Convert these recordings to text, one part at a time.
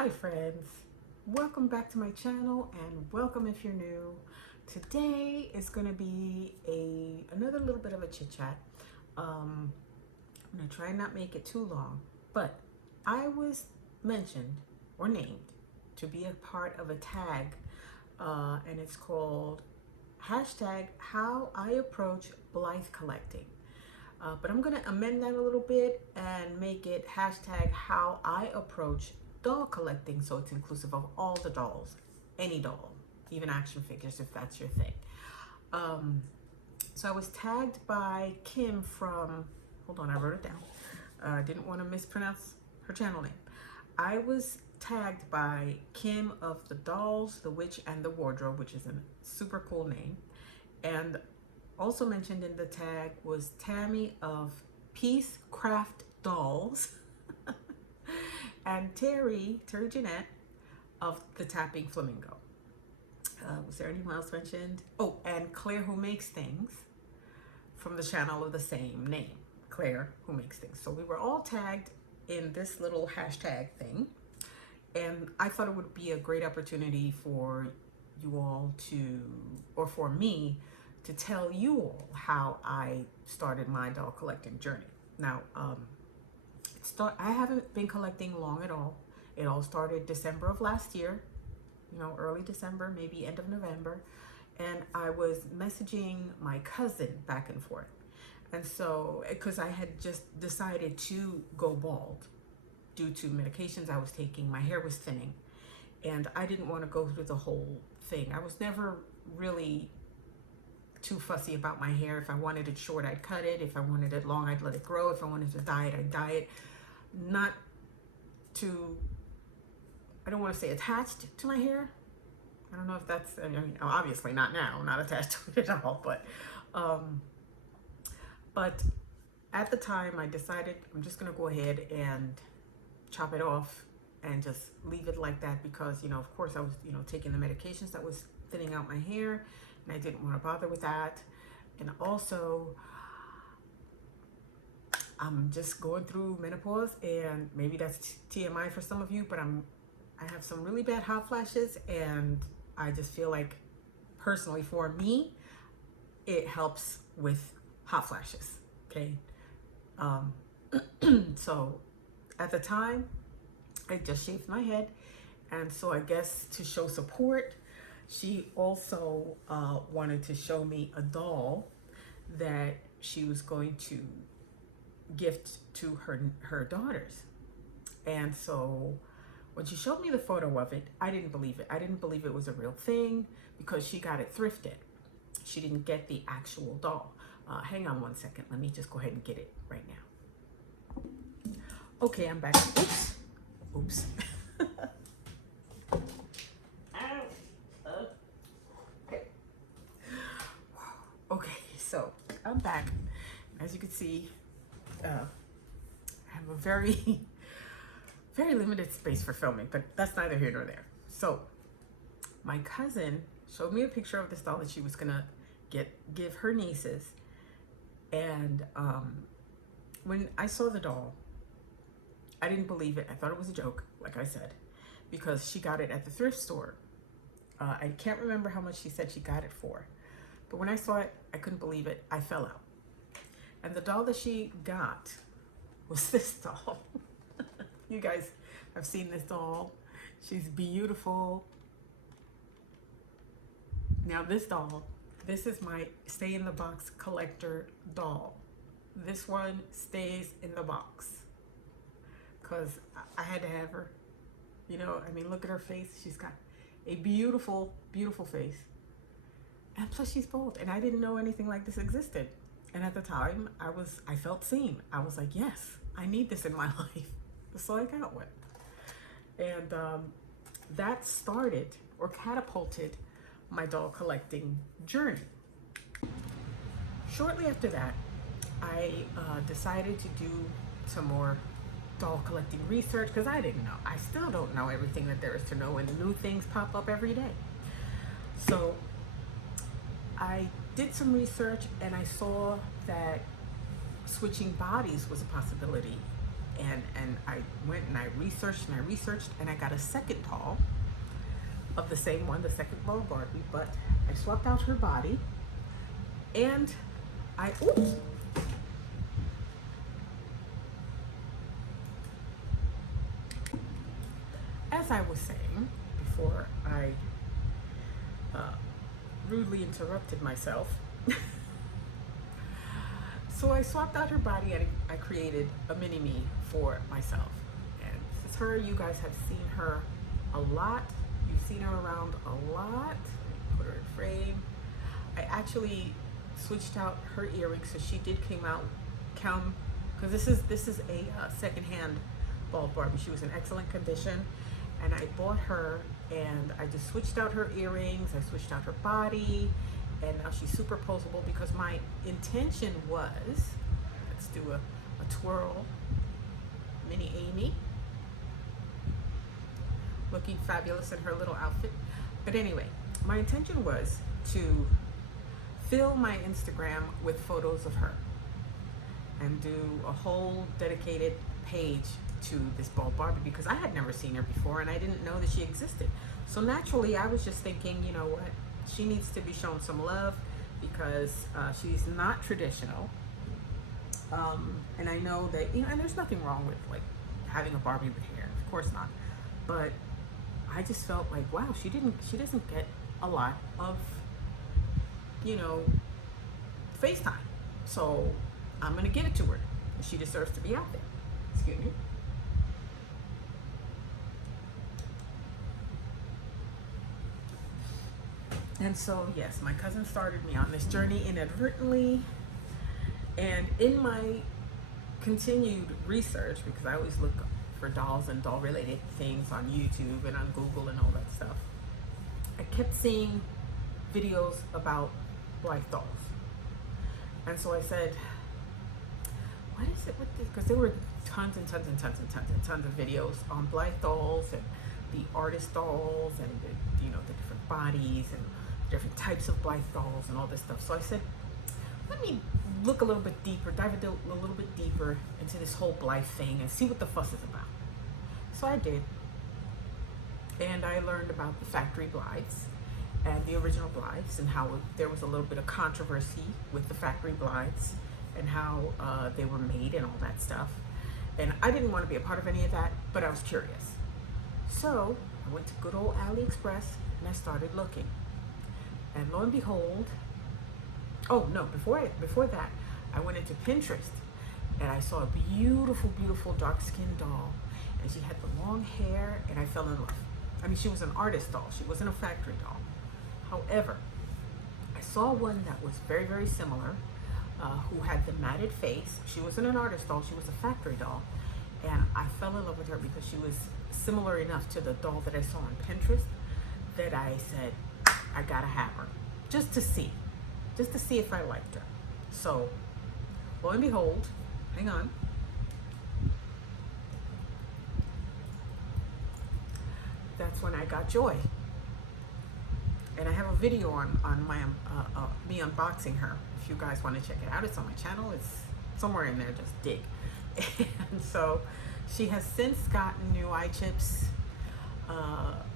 Hi friends, welcome back to my channel and welcome if you're new. Today is going to be another little bit of a chit chat. I'm going to try and not make it too long, but I was mentioned or named to be a part of a tag and it's called hashtag how I approach Blythe collecting. But I'm going to amend that a little bit and make it hashtag how I approach doll collecting, so it's inclusive of all the dolls, any doll, even action figures if that's your thing. So I was tagged by Kim from, hold on, I wrote it down. I didn't want to mispronounce her channel name. I was tagged by Kim of the Dolls, the Witch, and the Wardrobe, which is a super cool name. And also mentioned in the tag was Tammy of Peace Craft Dolls and Terry Jeanette of the Tapping Flamingo. Was there anyone else mentioned? Oh, and Claire who makes things from the channel of the same name, Claire who makes things. So we were all tagged in this little hashtag thing, and I thought it would be a great opportunity for you all to, or for me, to tell you all how I started my doll collecting journey. Now, I haven't been collecting long at all. It all started December of last year, early December, maybe end of November. And I was messaging my cousin back and forth. And so, because I had just decided to go bald due to medications I was taking, my hair was thinning. And I didn't want to go through the whole thing. I was never really too fussy about my hair. If I wanted it short, I'd cut it. If I wanted it long, I'd let it grow. If I wanted to dye it, I'd dye it. Not too, I don't want to say attached to my hair. I don't know if that's, I mean, obviously not now, I'm not attached to it at all, but at the time I decided I'm just going to go ahead and chop it off and just leave it like that because, of course I was, taking the medications that was thinning out my hair, and I didn't want to bother with that. And also, I'm just going through menopause, and maybe that's TMI for some of you, but I have some really bad hot flashes, and I just feel like, personally for me, it helps with hot flashes, okay? So at the time, I just shaved my head, and so I guess to show support, she also wanted to show me a doll that she was going to gift to her daughters. And so when she showed me the photo of it, I didn't believe it. I didn't believe it was a real thing because she got it thrifted. She didn't get the actual doll. Hang on one second. Let me just go ahead and get it right now. Okay, I'm back. Oops. Oops. Okay, so I'm back. As you can see, I have a very, very limited space for filming, but that's neither here nor there. So my cousin showed me a picture of this doll that she was gonna give her nieces. And when I saw the doll, I didn't believe it. I thought it was a joke, like I said, because she got it at the thrift store. I can't remember how much she said she got it for, but when I saw it, I couldn't believe it. I fell out. And the doll that she got was this doll. You guys have seen this doll. She's beautiful. Now this doll, this is my stay in the box collector doll. This one stays in the box because I had to have her. I mean, look at her face. She's got a beautiful, beautiful face. And plus she's bald, and I didn't know anything like this existed. And at the time, I felt seen. I was like, yes, I need this in my life. So I got one. And that started or catapulted my doll collecting journey. Shortly after that, I decided to do some more doll collecting research because I didn't know. I still don't know everything that there is to know, and new things pop up every day. So I did some research and I saw that switching bodies was a possibility And I went and I researched and I got a second doll of the same one, the second doll Barbie, but I swapped out her body, and oops. As I was saying before I rudely interrupted myself, so I swapped out her body and I created a mini-me for myself. And this is her. You guys have seen her a lot. You've seen her around a lot. Put her in frame. I actually switched out her earrings, so she did come because this is a secondhand bald Barbie. She was in excellent condition, and I bought her, and I just switched out her earrings. I switched out her body, and now she's super posable because my intention was, let's do a twirl, mini Amy, looking fabulous in her little outfit. But anyway, my intention was to fill my Instagram with photos of her and do a whole dedicated page to this bald Barbie because I had never seen her before and I didn't know that she existed. So naturally I was just thinking, you know what, she needs to be shown some love because she's not traditional. And I know that, you know, and there's nothing wrong with like having a Barbie with hair, of course not. But I just felt like, wow, she doesn't get a lot of, you know, FaceTime. So I'm gonna give it to her. She deserves to be out there. Excuse me. And so, yes, my cousin started me on this journey inadvertently. And in my continued research, because I always look for dolls and doll related things on YouTube and on Google and all that stuff, I kept seeing videos about Blythe dolls. And so I said, what is it with this? Because there were tons and tons and tons and tons and tons of videos on Blythe dolls and the artist dolls and the, you know, the different bodies and different types of Blythe dolls and all this stuff. So I said, let me look a little bit deeper, dive a little bit deeper into this whole Blythe thing and see what the fuss is about. So I did. And I learned about the factory Blythes and the original Blythes and how there was a little bit of controversy with the factory Blythes and how they were made and all that stuff. And I didn't want to be a part of any of that, but I was curious. So I went to good old AliExpress and I started looking. And lo and behold, oh no, before that, I went into Pinterest and I saw a beautiful, beautiful dark-skinned doll. And she had the long hair and I fell in love. I mean, she was an artist doll. She wasn't a factory doll. However, I saw one that was very, very similar, who had the matted face. She wasn't an artist doll, she was a factory doll. And I fell in love with her because she was similar enough to the doll that I saw on Pinterest that I said, I gotta have her, just to see if I liked her. So, lo and behold, hang on. That's when I got joy. And I have a video on my me unboxing her. If you guys want to check it out, it's on my channel. It's somewhere in there, just dig. And so she has since gotten new eye chips,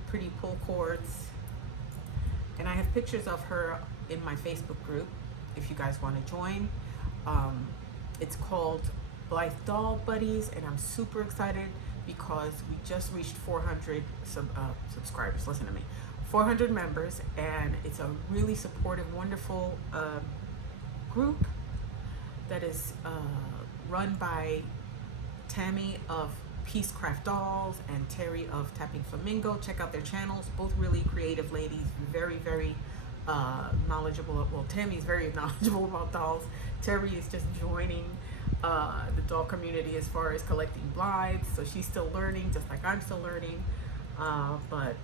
pretty pull cords, and I have pictures of her in my Facebook group if you guys want to join. It's called Blythe Doll Buddies, and I'm super excited because we just reached 400 subscribers. Listen to me, 400 members, and it's a really supportive, wonderful group that is run by Tammy of Peacecraft Dolls and Terry of Tapping Flamingo. Check out their channels, both really creative ladies, very, very knowledgeable. Well, Tammy's very knowledgeable about dolls. Terry is just joining the doll community as far as collecting Blythes, so she's still learning, just like I'm still learning. But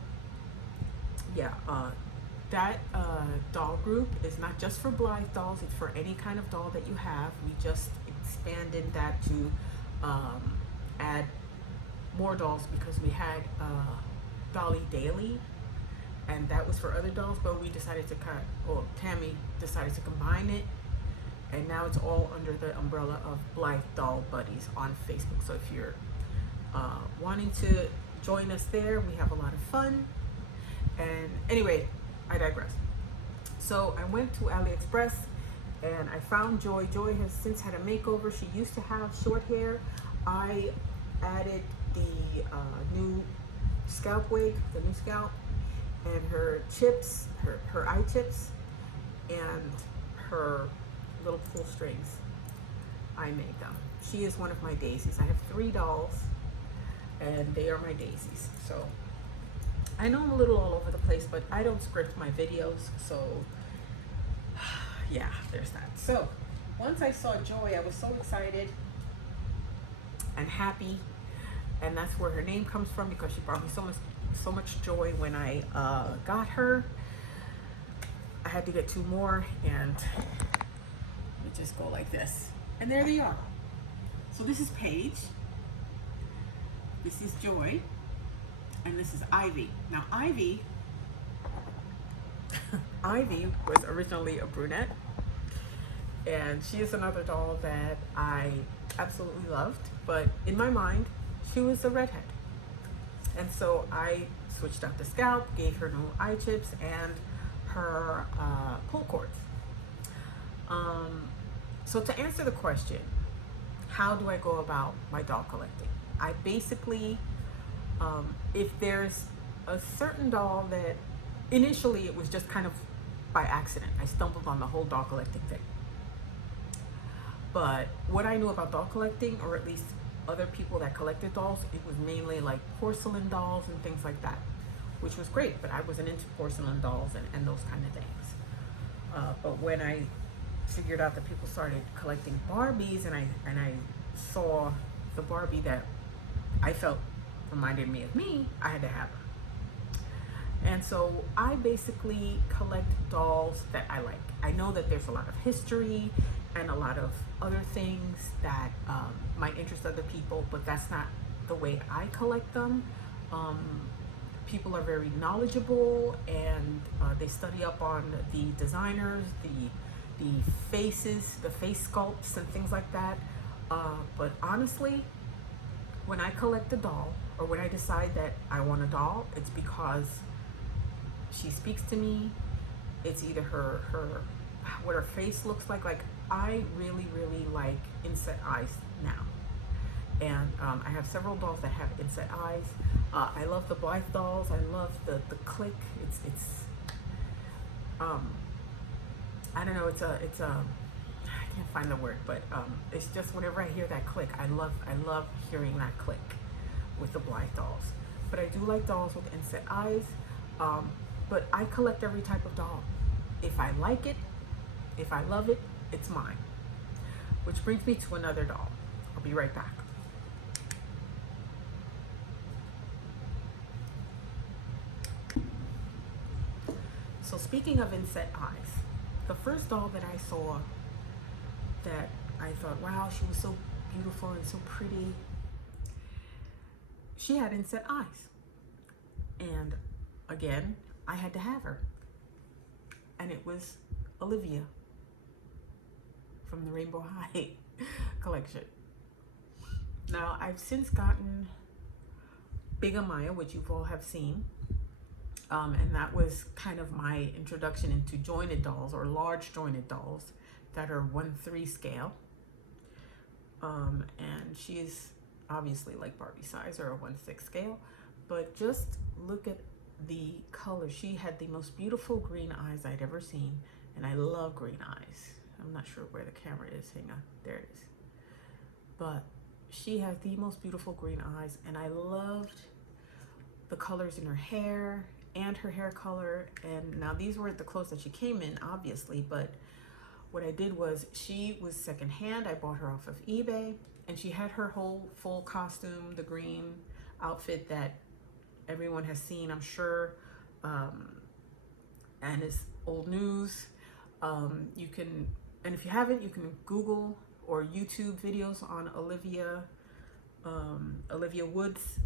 yeah, that doll group is not just for Blythe dolls, it's for any kind of doll that you have. We just expanded that to add more dolls because we had Dolly Daily, and that was for other dolls, but we decided to Tammy decided to combine it And now it's all under the umbrella of Blythe Doll Buddies on Facebook. So if you're wanting to join us there, we have a lot of fun. And anyway, I digress. So I went to AliExpress and I found Joy. Joy has since had a makeover. She used to have short hair. I added the new scalp wig, the new scalp, and her chips, her eye chips, and her little pull strings. I made them. She is one of my daisies. I have 3 dolls and they are my daisies. So I know I'm a little all over the place, but I don't script my videos, so yeah, there's that. So once I saw Joy, I was so excited and happy, and that's where her name comes from, because she brought me so much joy when I got her. I had to get 2 more, and we just go like this, and there they are. So this is Paige, this is Joy, and this is Ivy. Now Ivy was originally a brunette, and she is another doll that I absolutely loved, but in my mind she was a redhead. And so I switched out the scalp, gave her new eye chips and her pull cords. So to answer the question, how do I go about my doll collecting? I basically, if there's a certain doll that initially it was just kind of by accident, I stumbled on the whole doll collecting thing. But what I knew about doll collecting, or at least other people that collected dolls, it was mainly like porcelain dolls and things like that, which was great, but I wasn't into porcelain dolls and those kind of things. But when I figured out that people started collecting Barbies, and I saw the Barbie that I felt reminded me of me, I had to have her. And so I basically collect dolls that I like. I know that there's a lot of history and a lot of other things that might interest other people, but that's not the way I collect them. People are very knowledgeable, and they study up on the designers, the faces, the face sculpts and things like that. But honestly, when I collect a doll, or when I decide that I want a doll, it's because she speaks to me. It's either her what her face looks like. Like, I really like inset eyes now, and I have several dolls that have inset eyes. I love the Blythe dolls. I love the click. It's I don't know. It's a I can't find the word, but it's just whenever I hear that click, I love hearing that click with the Blythe dolls. But I do like dolls with inset eyes. But I collect every type of doll. If I like it, if I love it, it's mine. Which brings me to another doll. I'll be right back. So speaking of inset eyes, the first doll that I saw that I thought, wow, she was so beautiful and so pretty, she had inset eyes. And again, I had to have her. And it was Olivia from the Rainbow High collection. Now, I've since gotten Big Amaya, which you've all have seen. And that was kind of my introduction into jointed dolls, or large jointed dolls that are 1/3 scale. And she is obviously like Barbie size, or a 1/6 scale. But just look at the color. She had the most beautiful green eyes I'd ever seen, and I love green eyes. I'm not sure where the camera is. Hang on, there it is. But she has the most beautiful green eyes, and I loved the colors in her hair and her hair color. And now these weren't the clothes that she came in, obviously, but what I did was, she was secondhand. I bought her off of eBay, and she had her whole full costume, the green outfit that everyone has seen, I'm sure, and it's old news. You can, and if you haven't, you can Google or YouTube videos on Olivia Woods.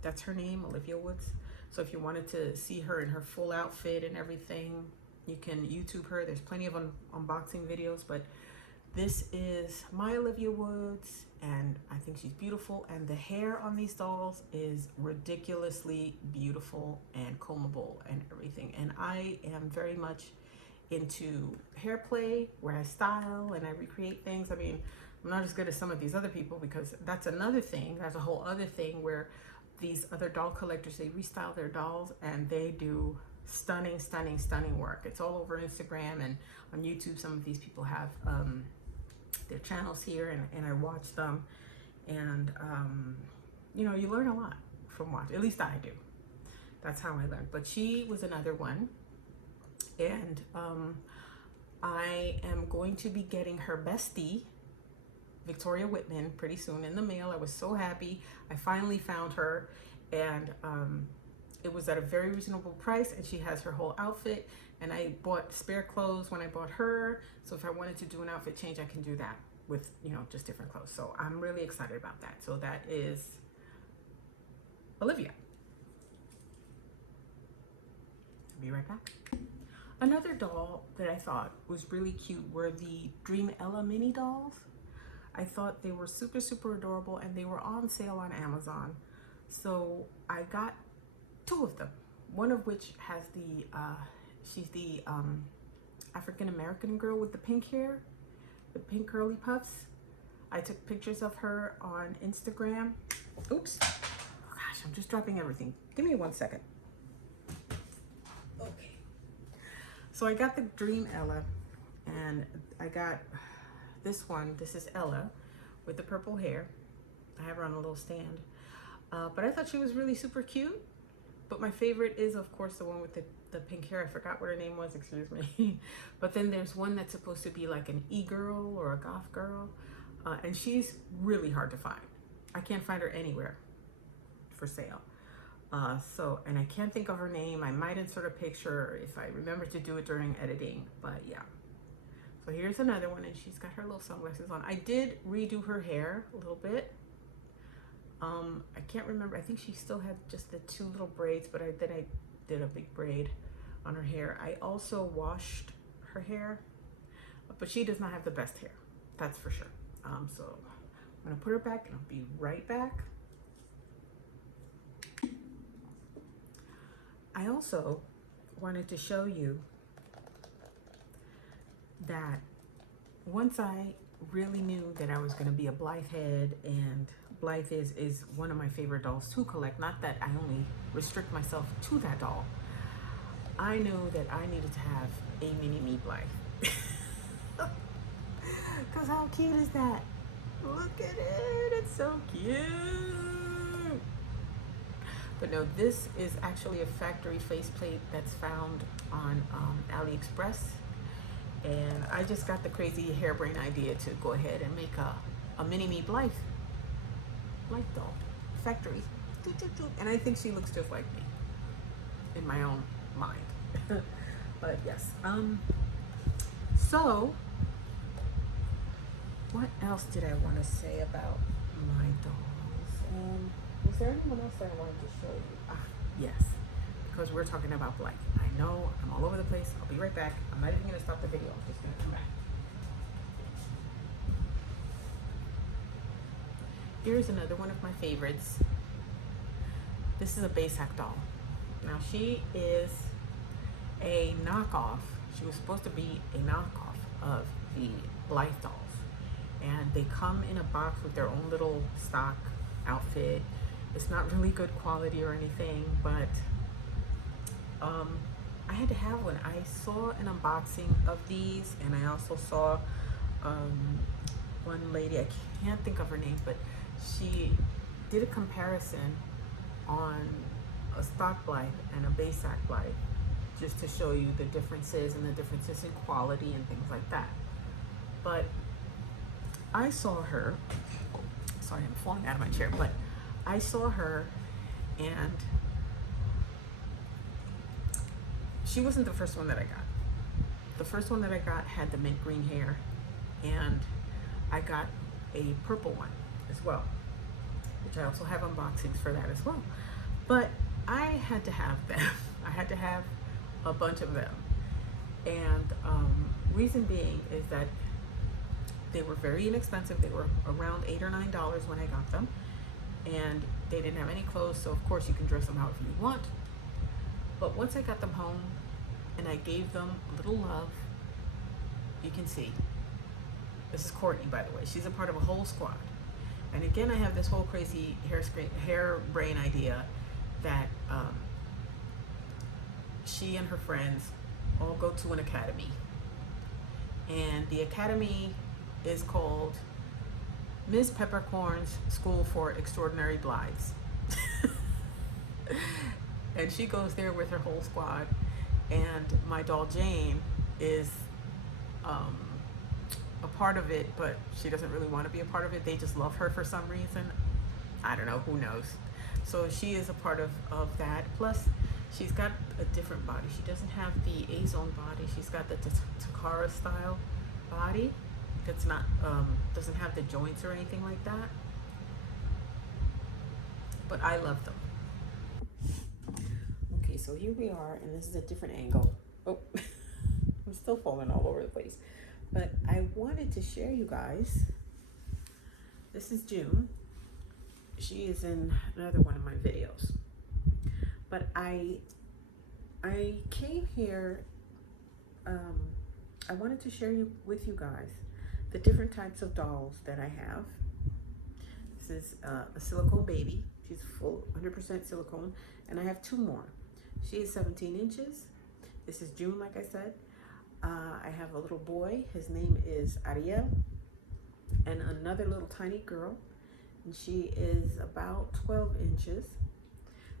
That's her name, Olivia Woods. So if you wanted to see her in her full outfit and everything, you can YouTube her. There's plenty of unboxing videos, but This is my Olivia Woods, and I think she's beautiful. And the hair on these dolls is ridiculously beautiful and combable and everything. And I am very much into hair play, where I style and I recreate things. I mean, I'm not as good as some of these other people, because that's another thing. That's a whole other thing where these other doll collectors, they restyle their dolls and they do stunning, stunning, stunning work. It's all over Instagram and on YouTube. Some of these people have their channels here, and I watch them, and you know, you learn a lot from watching. At least I do. That's how I learned. But she was another one, and I am going to be getting her bestie, Victoria Whitman, pretty soon in the mail. I was so happy. I finally found her, and it was at a very reasonable price, and she has her whole outfit. And I bought spare clothes when I bought her, so if I wanted to do an outfit change, I can do that with, you know, just different clothes. So I'm really excited about that. So that is Olivia. I'll be right back. Another doll that I thought was really cute were the Dream Ella mini dolls. I thought they were super, super adorable, and they were on sale on Amazon. So I got 2 of them, one of which has the, she's the African-American girl with the pink hair, the pink curly puffs. I took pictures of her on Instagram. Oops, oh gosh, I'm just dropping everything. Give me 1 second. Okay. So I got the Dream Ella, and I got this one. This is Ella with the purple hair. I have her on a little stand. But I thought she was really super cute. But my favorite is, of course, the one with the pink hair. I forgot what her name was, excuse me. But then there's one that's supposed to be like an e-girl or a goth girl. And she's really hard to find. I can't find her anywhere for sale. And I can't think of her name. I might insert a picture if I remember to do it during editing, but yeah. So here's another one, and she's got her little sunglasses on. I did redo her hair a little bit. I can't remember. I think she still had just the 2 little braids, but then I did a big braid on her hair. I also washed her hair, but she does not have the best hair. That's for sure. So I'm gonna put her back, and I'll be right back. I also wanted to show you that once I really knew that I was going to be a Blythe head, and Blythe is one of my favorite dolls to collect, not that I only restrict myself to that doll, I knew that I needed to have a mini me Blythe. Because how cute is that? Look at it, it's so cute. But no, this is actually a factory faceplate that's found on AliExpress. And I just got the crazy harebrained idea to go ahead and make a mini me Blythe doll, factory. And I think she looks just like me in my own mind. But yes, so what else did I want to say about my dolls? Was there anyone else that I wanted to show you? Yes, because we're talking about Blythe. I know I'm all over the place. I'll be right back. I'm not even going to stop the video. I'm just going to come back. Here's another one of my favorites. This is a Baysack doll. Now she is a knockoff. She was supposed to be a knockoff of the Blythe dolls. And they come in a box with their own little stock outfit. It's not really good quality or anything, but I had to have one. I saw an unboxing of these, and I also saw one lady, I can't think of her name, but she did a comparison on a stock Blythe and a Baysack Blythe, just to show you the differences and the differences in quality and things like that. But I saw her, sorry, I'm falling out of my chair, but I saw her, and she wasn't the first one that I got. The first one that I got had the mint green hair, and I got a purple one as well, which I also have unboxings for that as well. But I had to have them. I had to have a bunch of them. And reason being is that They were very inexpensive. They were around $8 or $9 when I got them. And they didn't have any clothes, so of course you can dress them however you want. But once I got them home and I gave them a little love, you can see. This is Courtney, by the way. She's a part of a whole squad. And again, I have this whole crazy hair-brain idea that she and her friends all go to an academy. And the academy is called Ms. Peppercorn's School for Extraordinary Blives. And she goes there with her whole squad. And my doll Jane is a part of it, but she doesn't really want to be a part of it. They just love her for some reason. I don't know, who knows. So she is a part of that. Plus, she's got a different body. She doesn't have the A-zone body. She's got the Takara style body. That's not, doesn't have the joints or anything like that. But I love them. Okay, so here we are, and this is a different angle. Oh, I'm still falling all over the place. But I wanted to share you guys. This is June. She is in another one of my videos. But I came here, I wanted to share with you guys the different types of dolls that I have. This is a silicone baby. She's full 100% silicone. And I have two more. She is 17 inches. This is June, like I said. I have a little boy. His name is Ariel. And another little tiny girl. And she is about 12 inches.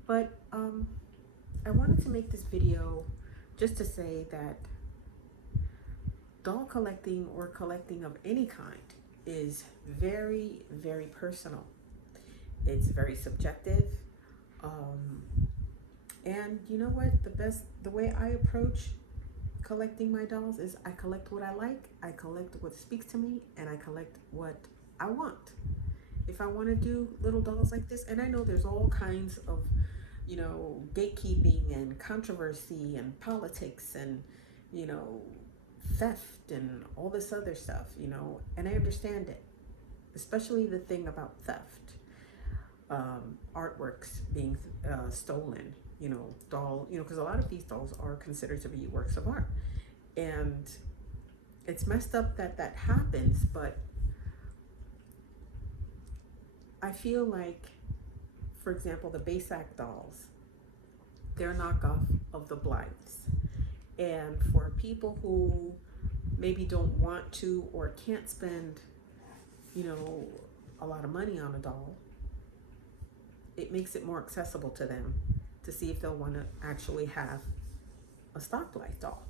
But I wanted to make this video just to say that doll collecting or collecting of any kind is very, very personal. It's very subjective. And you know what? The way I approach collecting my dolls is I collect what I like, I collect what speaks to me, and I collect what I want. If I want to do little dolls like this, and I know there's all kinds of, you know, gatekeeping and controversy and politics and, you know, theft and all this other stuff, you know, and I understand it, especially the thing about theft, artworks being stolen, you know, because a lot of these dolls are considered to be works of art, and it's messed up that happens, but I feel like, for example, the Basak dolls, they're knockoff of the Blythes. And for people who maybe don't want to or can't spend, you know, a lot of money on a doll, it makes it more accessible to them to see if they'll want to actually have a stock Blythe doll,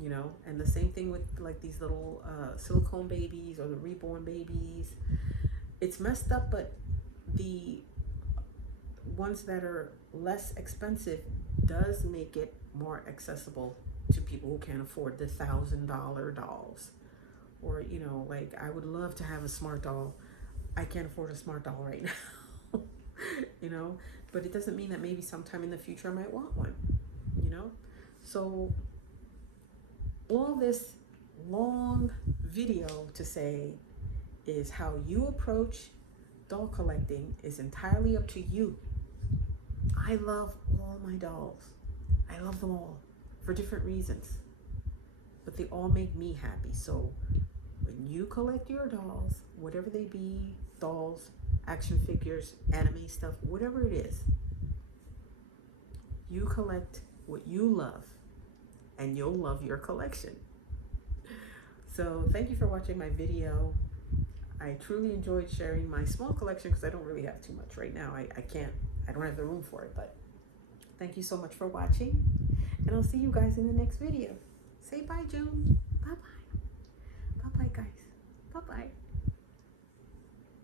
you know. And the same thing with like these little silicone babies or the reborn babies. It's messed up, but the ones that are less expensive does make it more accessible to people who can't afford the $1,000 dolls. Or, you know, like I would love to have a smart doll. I can't afford a smart doll right now. You know, but it doesn't mean that maybe sometime in the future I might want one, you know. So all this long video to say is how you approach doll collecting is entirely up to you. I love all my dolls. I love them all for different reasons, but they all make me happy. So when you collect your dolls, whatever they be, dolls, action figures, anime stuff, whatever it is, you collect what you love and you'll love your collection. So thank you for watching my video. I truly enjoyed sharing my small collection because I don't really have too much right now. I don't have the room for it, but thank you so much for watching, and I'll see you guys in the next video. Say bye, June. Bye-bye. Bye-bye, guys. Bye-bye.